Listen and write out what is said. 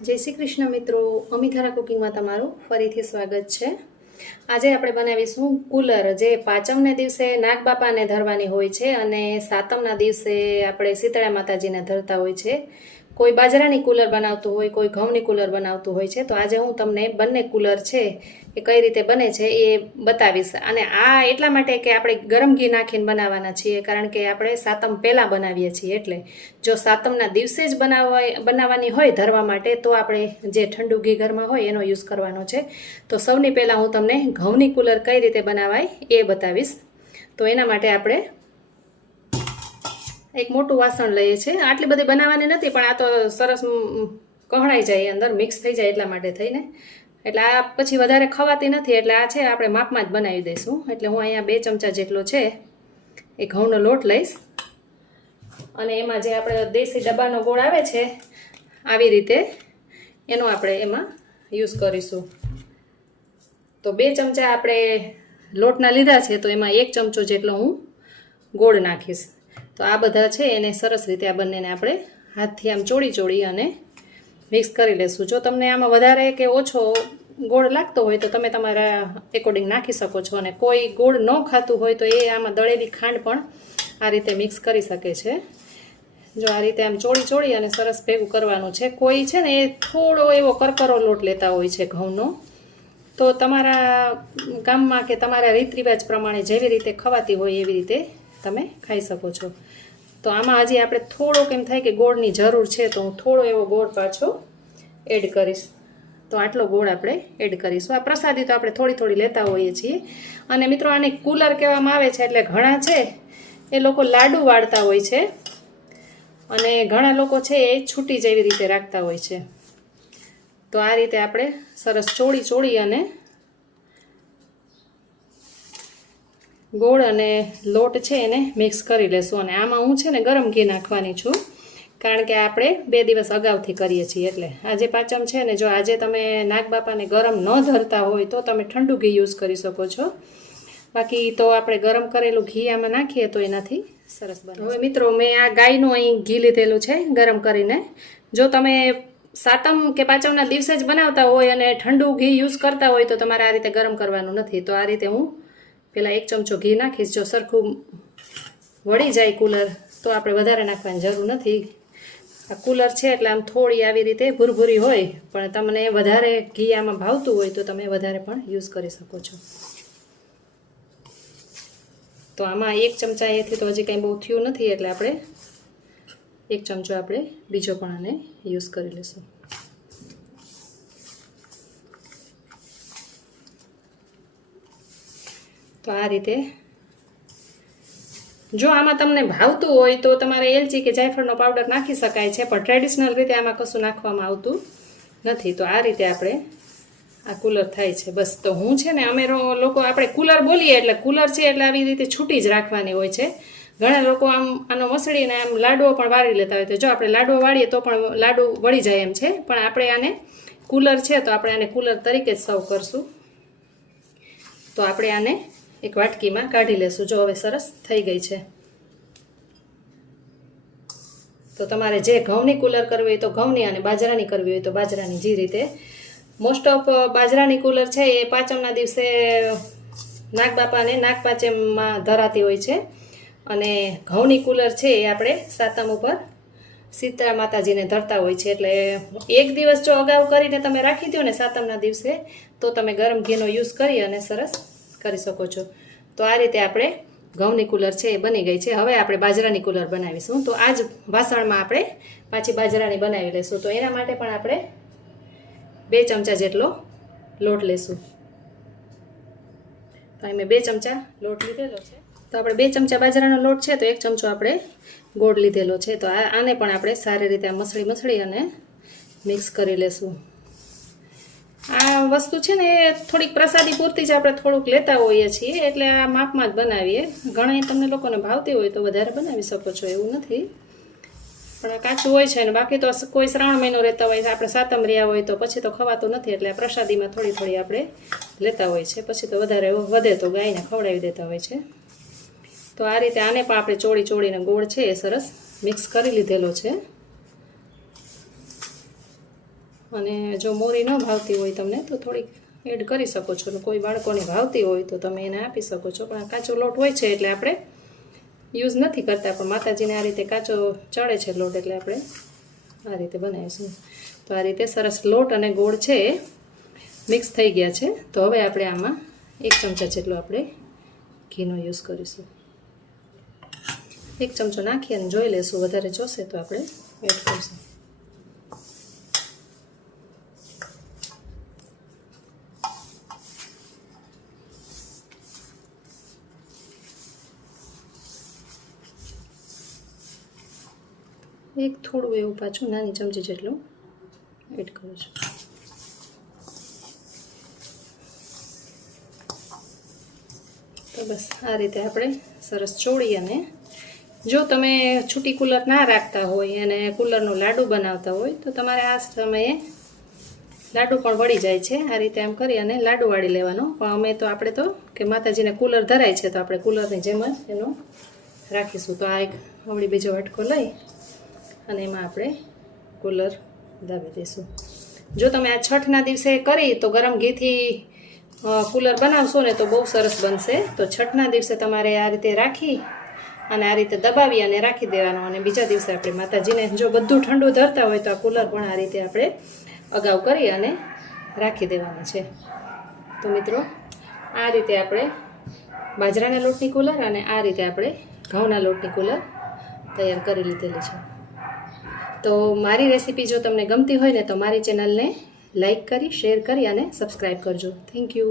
જય શ્રી કૃષ્ણ મિત્રો, અમીધારા કુકિંગમાં તમારું ફરીથી સ્વાગત છે. આજે આપણે બનાવીશું કુલર, જે પાંચમને દિવસે નાગબાપાને ધરવાની હોય છે અને સાતમના દિવસે આપણે શીતળા માતાજીને ધરતા હોય છે. કોઈ બાજરાની કુલર બનાવતું હોય, કોઈ ઘઉંની કુલર બનાવતું હોય છે, તો આજે હું તમને બંને કુલર છે એ કઈ રીતે બને છે એ બતાવીશ. અને આ એટલા માટે કે આપણે ગરમ ઘી નાખીને બનાવવાના છીએ, કારણ કે આપણે સાતમ પહેલાં બનાવીએ છીએ, એટલે જો સાતમના દિવસે જ બનાવવા બનાવવાની હોય ધરવા માટે, તો આપણે જે ઠંડુ ઘી ઘરમાં હોય એનો યુઝ કરવાનો છે. તો સૌની પહેલાં હું તમને ઘઉંની કુલર કઈ રીતે બનાવાય એ બતાવીશ. તો એના માટે આપણે એક મોટું વાસણ લઈએ છીએ. આટલી બધી બનાવવાની નથી, પણ આ તો સરસ કહણાઈ જાય અંદર મિક્સ થઈ જાય એટલા માટે થઈને. એટલે આ પછી વધારે ખવાતી નથી, એટલે આ છે, આપણે માપમાં જ બનાવી દઈશું. એટલે હું અહીંયા બે ચમચા જેટલો છે, એ ઘઉંનો લોટ લઈશ. અને એમાં જે આપણે દેશી ડબ્બાનો ગોળ આવે છે, આવી રીતે એનો આપણે એમાં યુઝ કરીશું. તો બે ચમચા આપણે લોટના લીધા છે, તો એમાં એક ચમચો જેટલો હું ગોળ નાખીશ. તો આ બધા છે, એને સરસ રીતે આ બંનેને આપણે હાથથી આમ ચોળી ચોળી અને મિક્સ કરી લેશું. જો તમને આમાં વધારે કે ઓછો ગોળ લાગતો હોય તો તમે તમારા એકોર્ડિંગ નાખી શકો છો અને કોઈ ગોળ ન ખાતું હોય તો એ આમાં દળેલી ખાંડ પણ આ રીતે મિક્સ કરી શકે છે. જો આ રીતે આમ ચોળી ચોળી અને સરસ ભેગું કરવાનું છે. કોઈ છે ને એ થોડો એવો કરકરો લોટ લેતા હોય છે ઘઉંનો. તો તમારા ગામમાં કે તમારા રીત રિવાજ પ્રમાણે જેવી રીતે ખવાતી હોય એવી રીતે તમે ખાઈ શકો છો. તો આમાં હજી આપણે થોડોક એમ થાય કે ગોળની જરૂર છે, તો હું થોડો એવો ગોળ પાછો એડ કરીશ. તો આટલો ગોળ આપણે એડ કરીશું. આ પ્રસાદી તો આપણે થોડી થોડી લેતા હોઈએ છીએ. અને મિત્રો, આને કુલર કહેવામાં આવે છે, એટલે ઘણા છે, એ લોકો લાડુ વાળતા હોય છે. અને ઘણા લોકો છે, એ છૂટી જેવી રીતે રાખતા હોય છે. તો આ રીતે આપણે સરસ ચોળી ચોળી અને ગોળ અને લોટ છે એને મિક્સ કરી લેશું. અને આમાં હું છે ને ગરમ ઘી નાખવાની છું. કારણ કે આપણે બે દિવસ અગાઉથી કરીએ છીએ એટલે. આજે પાંચમ છે ને જો આજે તમે નાગબાપાને ગરમ ન ધરતા હોય તો તમે ઠંડુ ઘી યુઝ કરી શકો છો. બાકી તો આપણે ગરમ કરેલું ઘી આમાં નાખીએ તો એનાથી સરસ બને હવે મિત્રો મેં આ ગાયનું અહીં ઘી લીધેલું છે ગરમ કરીને. જો તમે સાતમ કે પાંચમના દિવસે જ બનાવતા હોય અને ઠંડુ ઘી યુઝ કરતા હોય તો તમારે આ રીતે ગરમ કરવાનું નથી. તો આ રીતે હું પહેલાં એક ચમચો ઘી નાખીશ. જો સરખું વળી જાય કુલર તો આપણે વધારે નાખવાની જરૂર નથી. આ કુલર છે એટલે આમ થોડી આવી રીતે ભૂરભૂરી હોય, પણ તમને વધારે ઘી આમાં ભાવતું હોય તો તમે વધારે પણ યુઝ કરી શકો છો. તો આમાં એક ચમચા એથી તો હજી કંઈ બહુ થયું નથી, એટલે આપણે એક ચમચો આપણે બીજો પણ આને યુઝ કરી લઈશું. તો આ રીતે. જો આમાં તમને ભાવતું હોય તો તમારે એલચી કે જાયફળનો પાવડર નાખી શકાય છે, પણ ટ્રેડિશનલ રીતે આમાં કશું નાખવામાં આવતું નથી. તો આ રીતે આપણે આ કુલર થાય છે. બસ, તો હું છે ને, અમે લોકો આપણે કુલર બોલીએ એટલે કુલર છે એટલે આવી રીતે છૂટી જ રાખવાની હોય છે. ઘણા લોકો આમ આનો મસળીને આમ લાડુઓ પણ વાળી લેતા હોય તો જો આપણે લાડુઓ વાળીએ તો પણ લાડુ વળી જાય એમ છે. પણ આપણે આને કુલર છે તો આપણે આને કુલર તરીકે જ સર્વ કરશું. તો આપણે આને એક વાટકીમાં કાઢી લેશું. જો હવે સરસ થઈ ગઈ છે. તો તમારે જે ઘઉંની કુલર કરવી હોય તો ઘઉંની અને બાજરાની કરવી હોય તો બાજરાની. જે રીતે મોસ્ટ ઓફ બાજરાની કુલર છે એ પાંચમના દિવસે નાગબાપાને નાગપાચમમાં ધરાતી હોય છે. અને ઘઉંની કુલર છે એ આપણે સાતમ ઉપર સીતા માતાજીને ધરતા હોય છે. એટલે એક દિવસ જો અગાઉ કરીને તમે રાખી દો ને સાતમના દિવસે, તો તમે ગરમ ઘીનો યુઝ કરી અને સરસ કરી શકો છો. તો આ રીતે આપણે ઘઉંની કુલર છે એ બની ગઈ છે. હવે આપણે બાજરાની કુલર બનાવીશું. તો આ જ વાસણમાં આપણે પાછી બાજરાની બનાવી લઈશું. તો એના માટે પણ આપણે બે ચમચા જેટલો લોટ લેશું તો અહીં મેં બે ચમચા લોટ લીધેલો છે. તો આપણે બે ચમચા બાજરાનો લોટ છે, તો એક ચમચો આપણે ગોળ લીધેલો છે. તો આને પણ આપણે સારી રીતે મસળી મસળી અને મિક્સ કરી લેશું આ વસ્તુ છે ને થોડીક પ્રસાદી પૂરતી જ આપણે થોડુંક લેતા હોઈએ છીએ, એટલે આ માપમાં જ બનાવીએ. ઘણા તમને લોકોને ભાવતી હોય તો વધારે બનાવી શકો છો, એવું નથી. પણ કાચું હોય છે ને, બાકી તો કોઈ શ્રાવણ મહિનો રહેતા હોય, આપણે સાતમ રહ્યા હોય તો પછી તો ખવાતું નથી, એટલે આ પ્રસાદીમાં થોડી થોડી આપણે લેતા હોય છે પછી તો વધારે વધે તો ગાયને ખવડાવી દેતા હોય છે. તો આ રીતે આને પણ આપણે ચોળી ચોળીને ગોળ છે, એ સરસ મિક્સ કરી લીધેલો છે. અને જો મોરી ન ભાવતી હોય તમને, તો થોડીક એડ કરી શકો છો. કોઈ બાળકોને ભાવતી હોય તો તમે એને આપી શકો છો. પણ કાચો લોટ હોય છે એટલે આપણે યુઝ નથી કરતા. પણ માતાજીને આ રીતે કાચો ચડે છે લોટ એટલે આપણે આ રીતે બનાવીશું. તો આ રીતે સરસ લોટ અને ગોળ છે મિક્સ થઈ ગયા છે. તો હવે આપણે આમાં એક ચમચા જેટલો આપણે ઘીનો યુઝ કરીશું. એક ચમચો નાખી અને જોઈ લઈશું. વધારે જોશે તો આપણે એડ કરીશું. એક થોડું એવું પાછું નાની ચમચી જેટલું એડ કરું છું. તો બસ આ રીતે આપણે સરસ ચોળી અને જો તમે છૂટી કુલર ના રાખતા હોય અને કુલરનો લાડુ બનાવતા હોય તો તમારે આ સમયે લાડુ પણ વળી જાય છે. આ રીતે આમ કરી અને લાડુ વાળી લેવાનો. પણ અમે તો આપણે તો કે માતાજીને કુલર ધરાય છે તો આપણે કુલરની જેમ જ એનો રાખીશું. તો આ એક હવળી બીજો વટકો લઈ અને એમાં આપણે કુલર દાબી દઈશું. જો તમે આ છઠના દિવસે કરી તો ગરમ ઘીથી કુલર બનાવશો ને તો બહુ સરસ બનશે. તો છઠના દિવસે તમારે આ રીતે રાખી અને આ રીતે દબાવી અને રાખી દેવાનો. અને બીજા દિવસે આપણે માતાજીને જો બધું ઠંડુ ધરતા હોય તો આ કુલર પણ આ રીતે આપણે અગાઉ કરી અને રાખી દેવાના છે. તો મિત્રો, આ રીતે આપણે બાજરાના લોટની કુલર અને આ રીતે આપણે ઘઉંના લોટની કુલર તૈયાર કરી લીધેલી છે. તો મારી રેસીપી જો તમને ગમતી હોય ને તો મારી ચેનલને લાઈક કરી, શેર કરી અને સબસ્ક્રાઈબ કરજો. Thank you